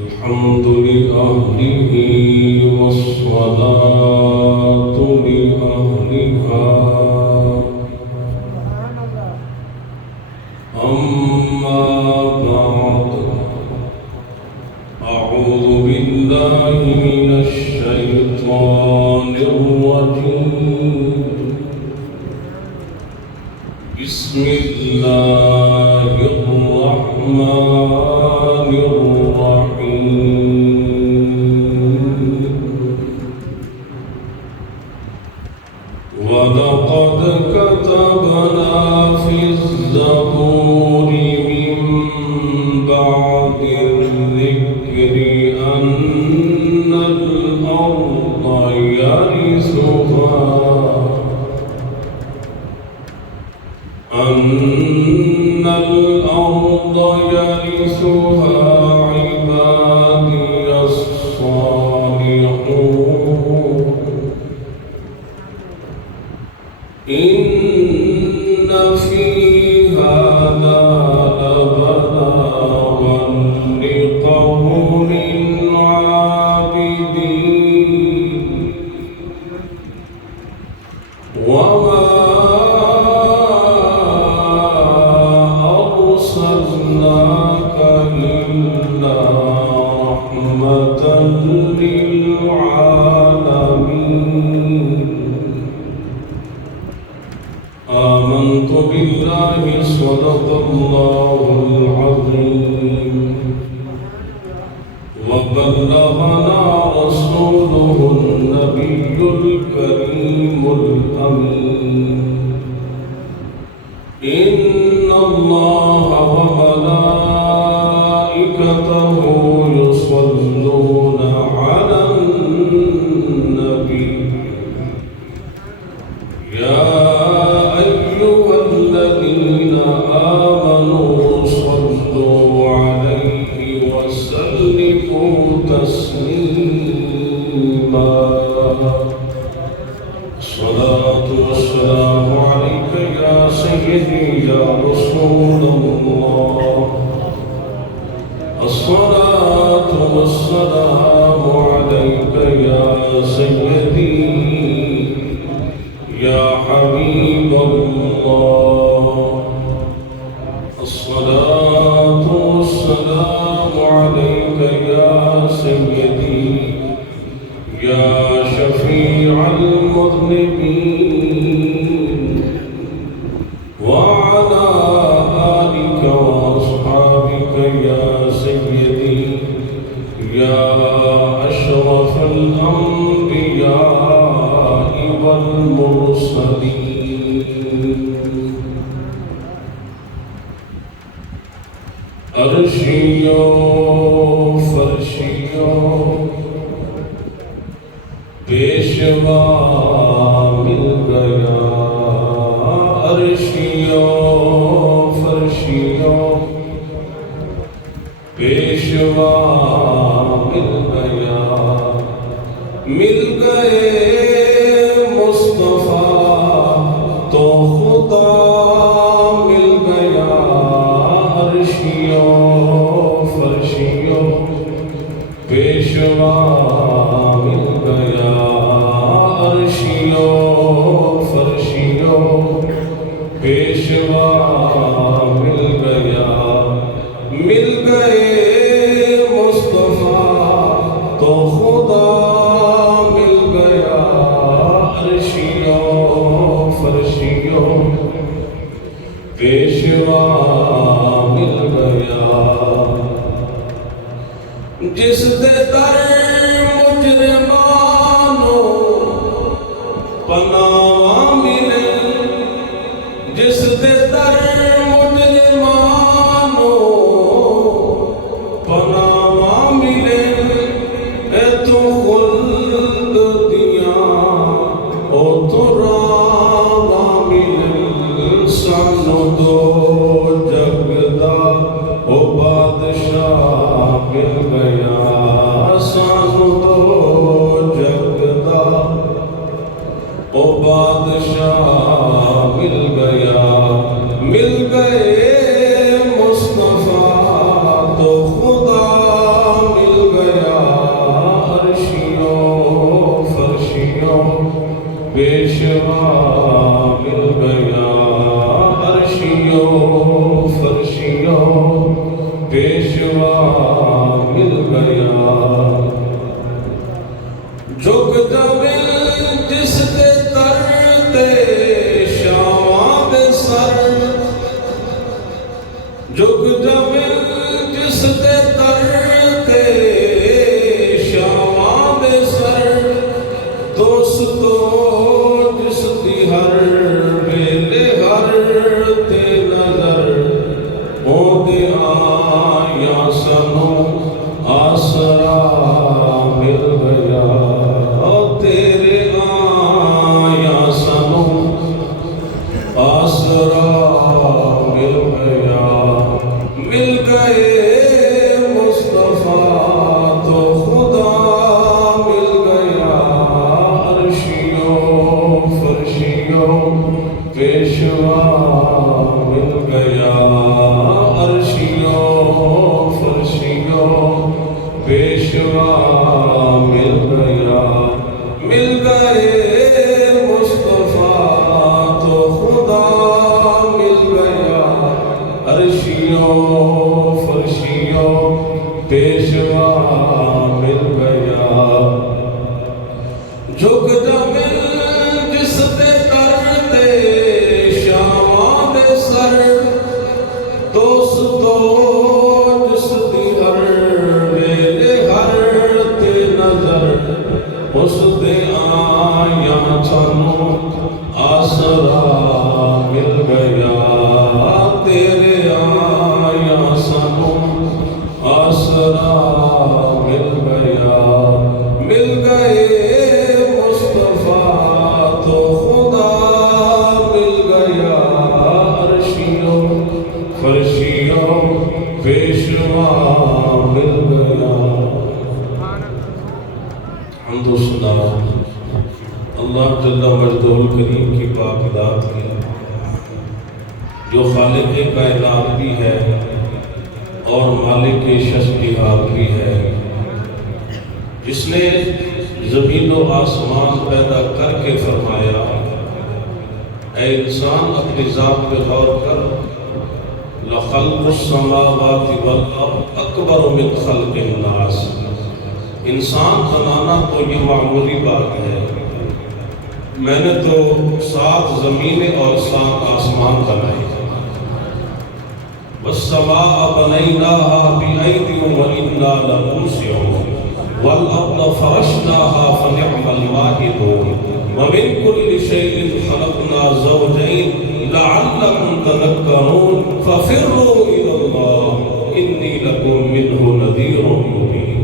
الحمد لأهله والصلاة لأهلها أما بعد أعوذ بالله من الشيطان الرجيم بسم الله الرحمن الرحيم ولقد كتبنا في الزبور من بعد الذكر أن الأرض يرثها عبادي الصالحون إن في هذا لبلاغا لقوم عابدين وما أرسلناك إلا رحمة للعالمين آمنت بالله صدق الله العظيم وبلغنا رسوله النبي الكريم الأمين إن الله وملائكته يصلون على النبي يا أيها الذين آمنوا صلوا عليه وسلموا تسليما الصلاة والسلام عليك يا سيدي يا رسول الله الصلاة والسلام عليك يا سيدي يا حبيب الله الصلاة والسلام عليك يا سيدي يا شفيع المذنبين وعلى آلك وأصحابك يا سيدي يا أشرف الأنبياء والمرسلين عرشیو فرشیو پیشوا مل گیا عرشیو فرشیو پیشوا مل گیا مل گئے مصطفیٰ تو خدا مل گیا عرشیو فرشیو پیشوا مل گیا عرشیو فرشیو پیشوا مل گیا مل گئے مصطفیٰ تو خدا مل گیا عرشیو فرشیو پیشوا مل گیا جس دے در مجرمانو پناہ ملے جس دے در مجرمانو پناہ ملے اے تو خلد دیا او تو راوہ ملے سانو دو جگدہ او بادشاہ مل گیا سانو دو جگدہ دوستو جس دی ہر ویلے ہر تے نظر اودے آیا سنو آسرا مل گیا تیرے آیا سنو آسرا مل گیا مل گئے مصطفیٰ تو خدا مل گیا عرشیوں فرشیوں پیشوا مل گیا عرشیوں فرشیوں پیشوا مل گیا مل گئے مصطفیٰ تو خدا مل گیا عرشیوں فرشیوں پیشوا مل گیا جھک جا مل جس دے کرتے شاماں دے سر دوستو جس دی ہر ویلے ہر تے نظر اس دے آیا سانو آسرا مل گیا تیرے آیا سانو آسرا مل گیا مل گئے مصطفیٰ تو خدا مل گیا عرشیوں فرشیوں پیشوا مل گیا حمد و ثنا اللہ جل مجدہ الکریم کی پاک ذات کی جو خالق کائنات بھی ہے اور مالک ششکیہات بھی ہے، جس نے زمین و آسمان پیدا کر کے فرمایا اے انسان اپنی ذات پہ غور کر لخلق السماوات والارض اکبر من خلق الناس، انسان بنانا تو یہ معمولی بات ہے، میں نے تو 7 زمینیں اور 7 آسمان بنائے، والسماء بنيناها بأيد وإنا لموسعون والأرض فرشناها فنعم الماهدون ومن كل شيء خلقنا زوجين لعلكم تذكرون ففروا إلى الله إني لكم منه نذير مبين۔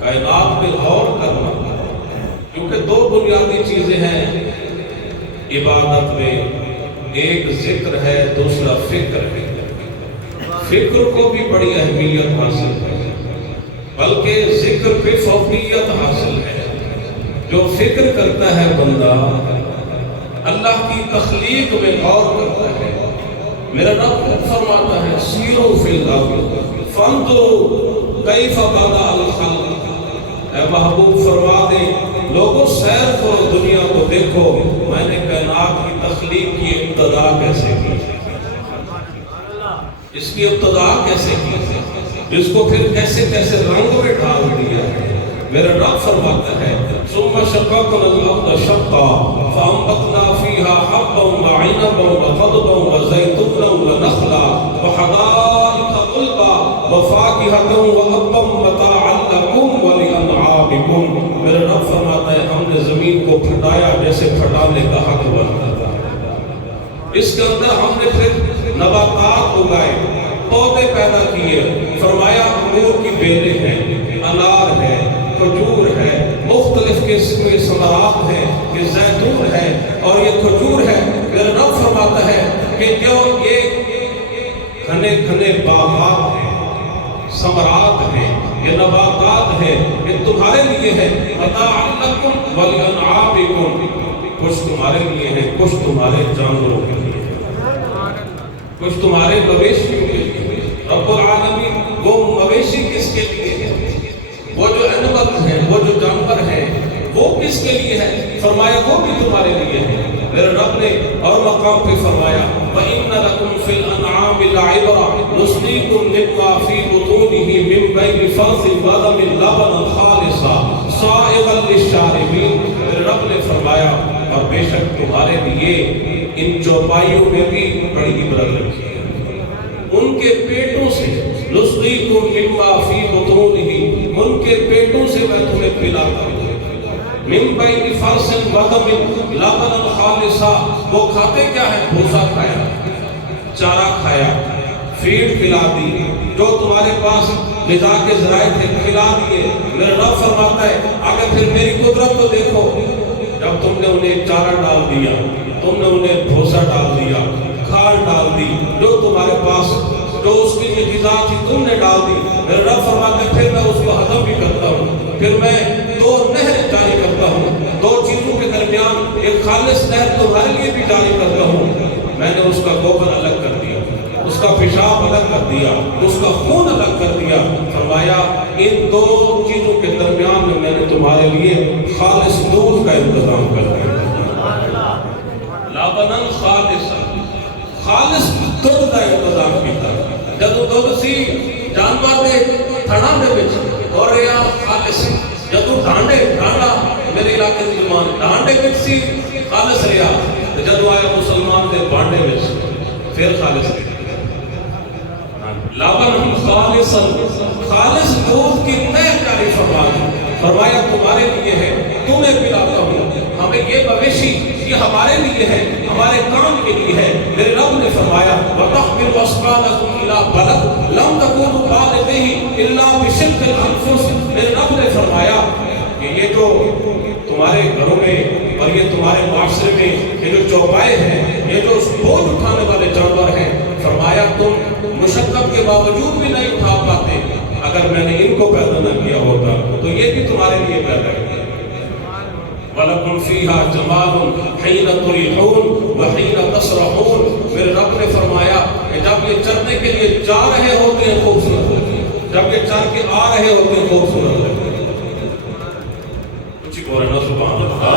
کائنات پہ غور کرنا، کیونکہ 2 بنیادی چیزیں ہیں عبادت میں، ایک ذکر ہے، دوسرا فکر ہے۔ فکر کو بھی بڑی اہمیت حاصل ہے، بلکہ ذکر پہ فوقیت حاصل ہے۔ جو فکر کرتا ہے بندہ اللہ کی تخلیق میں غور کرتا ہے، میرا رب فرماتا ہے سیروا فی الارض فانظروا کیف بدأ الخلق، اے محبوب فرما دے لوگوں سیر کرو، دنیا کو دیکھو میں نے کائنات کی تخلیق کی ابتدا کیسے کی، اس کی ابتدا کیسے کی، جس کو پھر کیسے کیسے رنگ میں ڈال دیا ہے۔ میرا رب فرماتا ہے ثم شققنا الارض شقا فانبتنا فيها حبا وعنبا وقضبا وزيتونا ونخلا وحدائق غلبا وفاكهة وأبا متاعا لكم ولأنعامكم۔ میرا رب فرماتا ہے ہم نے زمین کو پھٹایا جیسے پھٹانے کا حق بنتا تھا، اس کے اندر ہم نے پھر نباتات اگائے، پودے پیدا کیے، فرمایا انگور کی بیلیں ہیں، انار ہے، کھجور ہے، مختلف قسم کے ثمرات ہیں، یہ زیتون ہے اور یہ کھجور ہے۔ میرا رب فرماتا ہے کہ جو یہ گھنے گھنے باغات ہیں، ثمرات ہیں، یہ نباتات ہیں، یہ تمہارے لیے ہے، متاعا لکم ولانعامکم، کچھ تمہارے لیے ہیں، کچھ تمہارے جانوروں کے لیے، کچھ تمہارے مویشیوں کے لیے۔ رب العالمین وہ مویشی کس کے لیے ہے، وہ جو انبت ہیں، وہ جو جانور ہیں، وہ کس کے لیے ہے؟ فرمایا وہ بھی تمہارے لیے ہے۔ میرے رب نے اور مقام پہ فرمایا وَإِنَّ لَكُمْ فِي الْأَنْعَامِ لَعِبْرَةً نُسْقِيكُم مِّمَّا فِي بُطُونِهِ مِن بَيْنِ فَرْثٍ وَدَمٍ لَبَنًا خَالِصًا سَائِغًا لِلشَّارِبِينَ۔ میرے رب نے فرمایا اور بے شک تمہارے لیے ان چوپائیوں میں بھی بڑی عبرت رکھی ہے، ان کے پیٹوں سے نُسْقِيكُم مِّمَّا فِي بُطُونِهِ، ان کے پیٹوں سے میں تمہیں پلاتا ہوں۔ من بین فرث ودم لبنا خالصا، وہ کھاتے کیا ہے؟ بھوسا کھایا، چارہ کھایا، فیڈ کھلا دی، جو تمہارے پاس غذا کے ذرائع تھے کھلا دیے۔ میرا رب فرماتا ہے اگر پھر میری قدرت تو دیکھو، جب تم نے انہیں چارہ ڈال دیا، تم نے انہیں بھوسا ڈال دیا، کھال ڈال دی، جو تمہارے پاس جو اس کے لیے غذا تھی تم نے ڈال دی، میرا رب فرماتا ہے پھر میں اس کو ہضم بھی کرتا ہوں، پھر میں دو نہر جاری کرتا ہوں، دو چیزوں کے درمیان ایک خالص نہر تمہارے لیے بھی جاری کرتا ہوں۔ میں نے اس کا گوبر الگ کر دیا، اس کا پیشاب الگ کر دیا، اس کا خون الگ کر دیا، فرمایا ان دو چیزوں کے درمیان میں نے تمہارے لیے خالص دودھ کا انتظام کر دیا، لبنن خالصا، خالص دودھ کا انتظام کیتا۔ جدو دودھ سی جانور دے تھڑا دے وچ اور یا خالص، جدو ڈانڈے ڈانڈا میرے علاقے دی زبان ڈانڈے وچ سی خالص رہا، جدو آیا مسلمان دے بانڈے وچ پھر خالص رہا۔ لبن خالصا، خالص دودھ کی نئے جاری فرمایا تمہارے لیے ہے، تمہیں پلاتا ہوں۔ ہمیں یہ مویشی یہ ہمارے لیے ہے، ہمارے کام کے لیے ہے۔ میرے رب نے فرمایا وَتَحْمِلُ أَثْقَالَكُمْ إِلَىٰ بَلَدٍ لَمْ تَكُونُوا بَالِغِيهِ إِلَّا بِشِقِّ الْأَنفُسِ۔ میرے رب نے فرمایا کہ یہ جو تمہارے گھروں میں اور یہ تمہارے معاشرے میں یہ جو چوپائے ہیں، یہ جو بوجھ اٹھانے والے جانور ہیں، فرمایا تم مشقت کے باوجود بھی نہیں اٹھا پاتے، اگر میں نے ان کو پیدا نہ کیا ہوتا تو یہ بھی تمہارے لیے پیدا کیا۔ وَلَكُمْ فِيهَا جَمَالٌ حِينَ تُرِيحُونَ وَحِينَ تَسْرَحُونَ۔ میرے رب نے فرمایا کہ جب یہ چرنے کے لیے جا رہے ہوتے ہیں خوبصورت ہوتے ہیں، جب یہ چر کے آ رہے ہوتے ہیں خوبصورت ہوتے ہیں۔ کچھ ہی بولے نا سبحان اللہ۔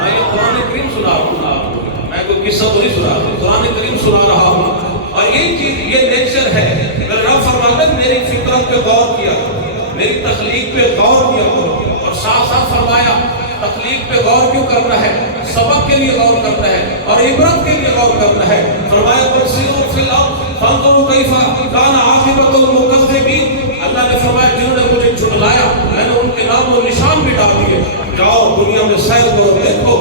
میں یہ قرآن کریم سنا رہا ہوں، میں کوئی قصہ تو نہیں سنا رہا، قرآن کریم سنا رہا ہوں، اور یہ چیز یہ نیچر ہے۔ میرے رب فرماتا ہے میری فطرت پہ غور کیا، میری تخلیق پہ غور کیا کرو، اور ساتھ ساتھ فرمایا تخلیق پہ غور کیوں کرنا ہے؟ سبق کے لیے غور کرنا ہے اور عبرت کے لیے غور کرنا ہے۔ فرمایا تُبْصِرُوا فِي الْأَرْضِ فَانظُرُوا كَيْفَ كَانَ عَاقِبَةُ الْمُكَذِّبِينَ۔ اللہ نے فرمایا جنہوں نے مجھے جھٹلایا میں نے ان کے نام و نشان بھی ڈال دیے، جاؤ دنیا میں سیر کرو، دیکھو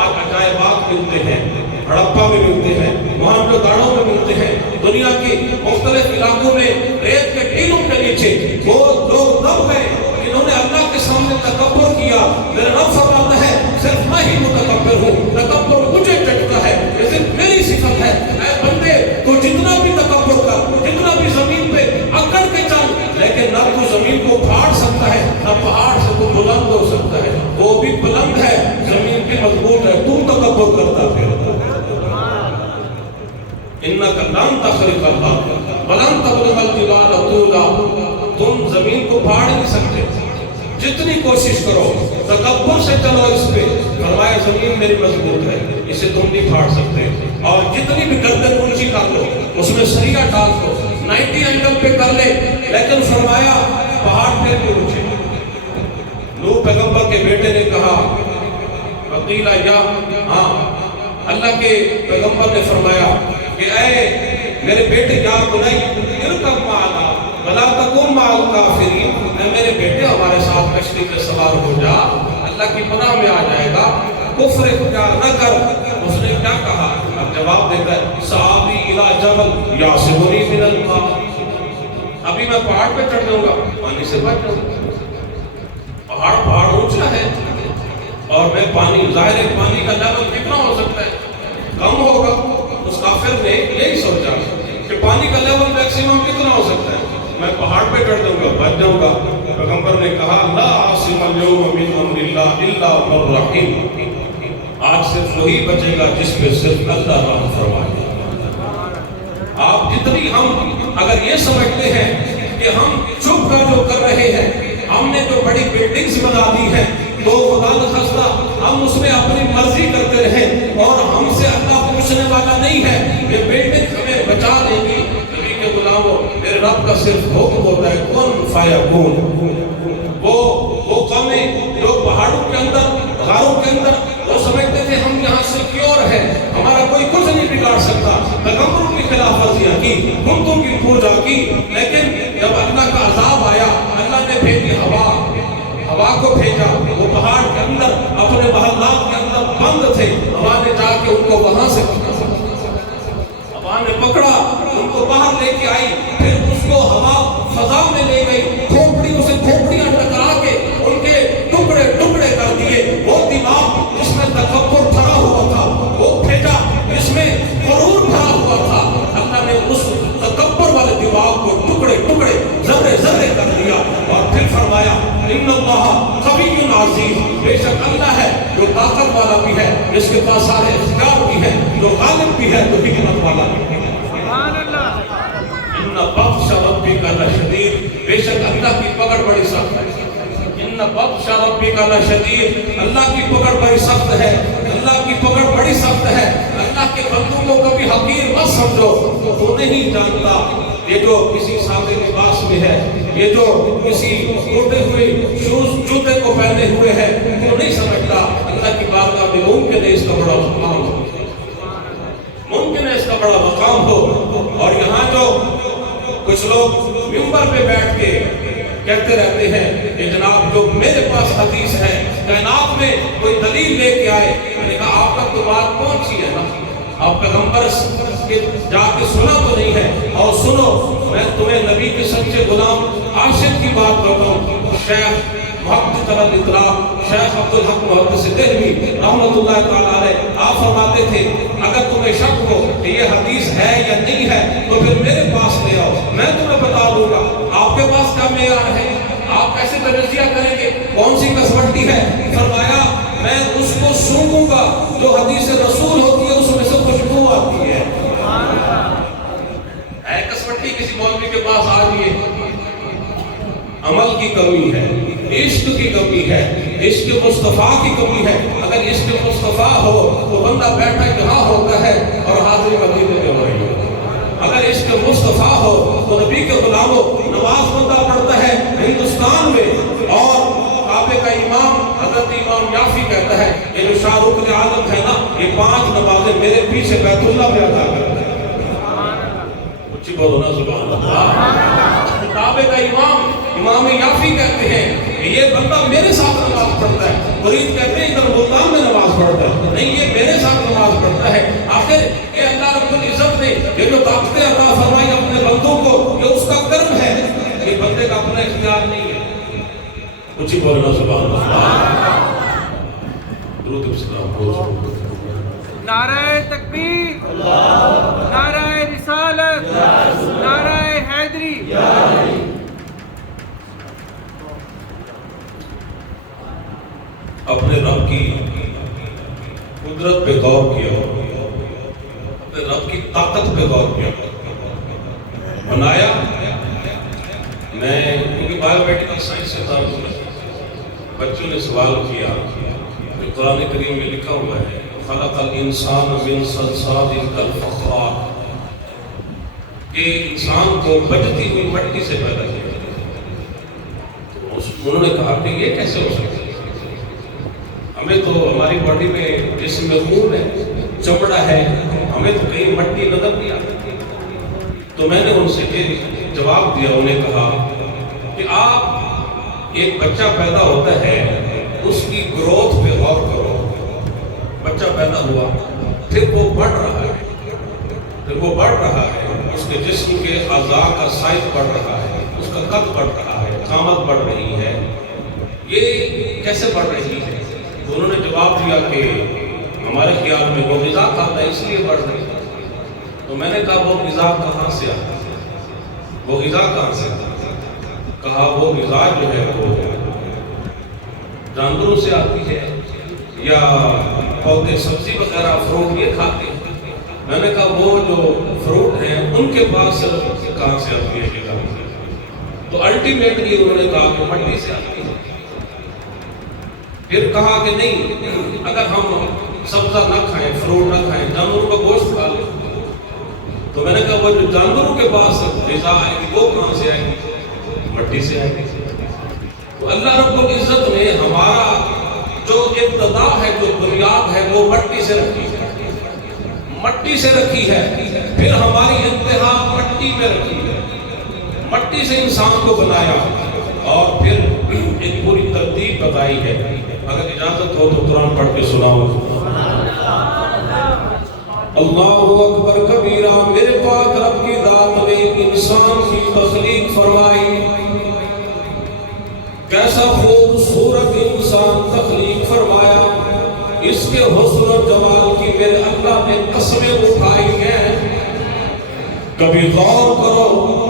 آج عجائبات ملتے ہیں، ہڑپا میں ملتے ہیں، وہاں جو داڑوں میں ملتے ہیں، دنیا کی مختلف علاقوں میں ریت کے ٹینوں کے نیچے وہ لوگ دب گئے جنہوں نے اللہ کے سامنے تکبر کیا۔ میرا رب فرماتا ہے صرف میں ہی متکبر ہوں، تکبر مجھے چٹتا ہے، یہ صرف میری صفت ہے۔ اے بندے تو جتنا بھی تکبر کر، جتنا بھی زمین پہ اکڑ کے چل، لیکن نہ تو زمین کو پھاڑ سکتا ہے نہ پہاڑ سے تو بلند ہو سکتا ہے، وہ بھی بلند ہے، زمین بھی مضبوط ہے، تم تکبر کرتا پھر۔ إِنَّكَ لَن تَخْرِقَ الْأَرْضَ وَلَن تَبْلُغَ الْجِبَالَ طُولًا۔ تم زمین کو پھاڑ نہیں سکتے، جتنی کوشش کرو تکبر سے چلو اس پہ، فرمایا زمین میری مضبوط ہے، اسے تم نہیں پھاڑ سکتے، اور جتنی بھی گردن اونچی کر لو اس میں سریا ڈال دو، 90 اینگل پہ کر لے، لیکن فرمایا پہاڑ پھر بھی اونچے۔ نوح پیغمبر کے بیٹے نے کہا وقیلا یا، ہاں اللہ کے پیغمبر نے فرمایا کہ اے میرے بیٹے یا بنی ارکب معنا ولا تکن مع الکافرین، اے میرے بیٹے ہمارے ساتھ کشتی پہ سوار ہو جا، اللہ کی پناہ میں آ جائے گا، کفر اختیار نہ کر۔ اس نے کیا کہا؟ اب جواب دیتا ہے صحابی الی جبل یعصمنی من الماء، ابھی میں پہاڑ پہ چڑھ جاؤں گا پانی سے بچ جاؤں گا، پہاڑ اونچا ہے اور میں پانی، ظاہر ہے پانی کا لیول کتنا ہو سکتا ہے؟ کم ہوگا۔ اس کافر نے یہی سوچا کہ پانی کا لیول میکسیمم کتنا ہو سکتا ہے، میں پہاڑ پہ چڑھ جاؤں گا، بچ جاؤں گا۔ پیغمبر نے کہا لا عاصم اليوم من امر اللہ الا من رحم، آج صرف وہی بچے گا جس پہ صرف اللہ رحم فرمائے۔ آپ جتنی ہم اگر یہ سمجھتے ہیں کہ ہم چھپ کر جو کر رہے ہیں، ہم نے جو بڑی بلڈنگز بنا دی ہیں تو خدا نخواستہ ہم اس میں اپنی مرضی کرتے رہیں اور ہم سے اللہ پوچھنے والا نہیں ہے، یہ بلڈنگ ہمیں بچا لیں گی۔ نبی کے غلاموں، میرے رب کا صرف حکم ہوتا ہے کن فیکون۔ وہ قومیں جو پہاڑوں کے اندر، غاروں کے اندر، وہ سمجھتے تھے ہم یہاں سیکیور ہیں، ہمارا کوئی کچھ نہیں بگاڑ سکتا، پیغمبروں کی خلاف ورزیاں کی، حکموں کی پوجا کی، لیکن جب اللہ کا عذاب آیا، اللہ نے بھیجی ہوا کو بھیجا، وہ پہاڑ کے اندر اپنے محلات کے اندر بند تھے، ہوا نے جا کے ان کو وہاں سے ہوا نے پکڑا، ان کو باہر لے کے آئی، پھر اس کو ہوا فضا میں لے گئی، کھوپڑیوں سے کھوپڑیاں ٹکرا کے ان کے ٹکڑے ٹکڑے کر دیے۔ وہ دماغ جس میں تکبر بھرا ہوا تھا، وہ بھیجا جس میں غرور بھرا ہوا تھا، اللہ نے اس تکبر والے دماغ کو ٹکڑے ٹکڑے ذرے ذرے کر دیا، اور پھر فرمایا ان اللہ قوی عزیز، بے شک اللہ ہے جو طاقت والا بھی ہے، جس کے پاس سارے اختیار بھی ہے، جو غالب بھی ہے، جو حکمت والا بھی ہے۔ سبحان اللہ۔ ان بطش ربک لشدید، بے شک اللہ کی پکڑ بڑی سخت ہے۔ ان بطش ربک لشدید، اللہ کی پکڑ بڑی سخت ہے، اللہ کی پکڑ بڑی سخت ہے۔ اللہ کے بندوں کو کبھی حقیر مت سمجھو، تو نہیں جانتا یہ جو کسی سادے لباس میں ہے، یہ جو کسی ٹوٹے ہوئے جوتے کو پہنے ہوئے ہے، تو نہیں سمجھتا اللہ کی بارگاہ میں ممکن ہے اس کا بڑا مقام ہو، ممکن ہے اس کا بڑا مقام ہو۔ اور یہاں جو کچھ لوگ منبر پہ بیٹھ کے کہتے رہتے ہیں کہ جناب جو میرے پاس حدیث ہے، کائنات میں کوئی دلیل لے کے آئے، میں نے کہا آپ تک تو بات پہنچی ہے نا، آپ پیغمبر کے جا کے سنا تو نہیں ہے، اور سنو میں تمہیں نبی کے سچے غلام عاشق کی بات کرتا ہوں۔ شیخ محقق الاطراف شیخ عبدالحق محدث دہلوی رحمۃ اللہ تعالیٰ علیہ آپ فرماتے تھے اگر تمہیں شک ہو کہ یہ حدیث ہے یا نہیں ہے تو پھر میرے پاس لے آؤ، میں تمہیں بتا دوں گا۔ آپ کے پاس کیا معیار ہے؟ آپ کیسے تجزیہ کریں گے کون سی کسوٹی ہے؟ فرمایا میں اس کو سونگوں گا جو حدیث رسول ہوتی ہے اس میں سے خوشبو آتی ہے۔ اے کسوٹی کسی مولوی کے پاس آ جائے، عمل کی کمی ہے، عشق کی کمی ہے، عشق مصطفیٰ کی کمی ہے۔ اگر عشق مصطفیٰ ہو تو بندہ بیٹھا جہاں ہوتا ہے اور حاضری مدینے میں ہو رہی ہے۔ اگر عشق مصطفیٰ ہو تو نبی کے غلاموں نماز بندہ پڑھتا ہے ہندوستان میں، اور کعبے کا امام حضرت امام یافی کہتا ہے کہ جو شاہ رخ عالم ہے نا، یہ 5 نمازیں میرے پیچھے بیت اللہ میں ادا کرتا ہے۔ اچھی بولو نا سبحان اللہ۔ کعبے کا امام یافی کہتے ہیں کہ یہ بندہ میرے ساتھ نماز پڑھتا ہے۔ مرید کہتے ہیں ادھر ملتان میں نماز پڑھتا ہے، نہیں یہ میرے ساتھ نماز پڑھتا ہے۔ آخر یہ اللہ رب العزت نے یہ جو طاقتیں عطا فرمائی اپنے بندوں کو، یہ اس کا کرم ہے، یہ بندے کا اپنا اختیار نہیں ہے۔ کچھ ہی بولنا سبحان اللہ۔ درود السلام۔ نعرہ تکبیر، نعرہ رسالت، نعرہ حیدری۔ اپنے رب کی قدرت پہ غور کیا، اپنے رب کی طاقت پہ غور کیا۔ بنایا میں کیونکہ بایو میڈیکل سائنس سے تعلق ہے، بچوں نے سوال کیا جو قرآن کریم میں لکھا ہوا ہے خلق الانسان من صلصال کالفخار، کہ انسان کو بجتی ہوئی مٹی سے پیدا کیا۔ انہوں نے کہا کہ یہ کیسے ہو سکتا ہے؟ ہمیں تو ہماری باڈی میں جسم میں خون ہے، چمڑا ہے، ہمیں تو کہیں مٹی نظر نہیں آتی۔ تو میں نے ان سے جواب دیا، انہیں کہا کہ آپ ایک بچہ پیدا ہوتا ہے اس کی گروتھ پہ غور کرو۔ بچہ پیدا ہوا، پھر وہ بڑھ رہا ہے، پھر وہ بڑھ رہا ہے، اس کے جسم کے اعضاء کا سائز بڑھ رہا ہے، اس کا قد بڑھ رہا ہے، قامت بڑھ رہی ہے، یہ کیسے بڑھ رہی ہے؟ تو انہوں نے جواب دیا کہ ہمارے خیال میں وہ غذا کھاتا ہے اس لیے بڑھ رہی ہے۔ تو میں نے کہا وہ غذا کہاں سے آتا ہے؟ وہ غذا کہاں سے آتا ہے؟ کہا وہ غذا جو ہے وہ جانوروں سے آتی ہے یا پودے سبزی وغیرہ فروٹ یہ کھاتے ہیں۔ میں نے کہا وہ جو فروٹ ہیں ان کے پاس کہاں سے آتی ہے غذا؟ تو الٹیمیٹلی انہوں نے کہا کہ مٹی سے آتی ہے۔ پھر کہا کہ نہیں، اگر ہم سبزہ نہ کھائیں، فروٹ نہ کھائیں، جانوروں کا گوشت کھا لیں، تو میں نے کہا وہ جو جانوروں کے پاس غذا آئے گی وہ کہاں سے آئے گی؟ مٹی سے آئے گی۔ تو اللہ رب العزت نے ہمارا جو ابتدا ہے، جو بنیاد ہے، وہ مٹی سے رکھی ہے، مٹی سے رکھی ہے، پھر ہماری انتہا مٹی میں رکھی ہے، مٹی سے انسان کو بنایا، اور پھر ایک پوری ترتیب بتائی ہے اگر اجازت ہو تو قرآن پڑھ کے سناؤ. اللہ اکبر کبیرہ. میرے پاک رب کی ذات نے انسان کی تخلیق فرمائی. کیسا خوبصورت انسان تخلیق فرمایا. اس کے حسن و جمال کی میرے اللہ نے قسمیں اٹھائی ہیں. کبھی غور کرو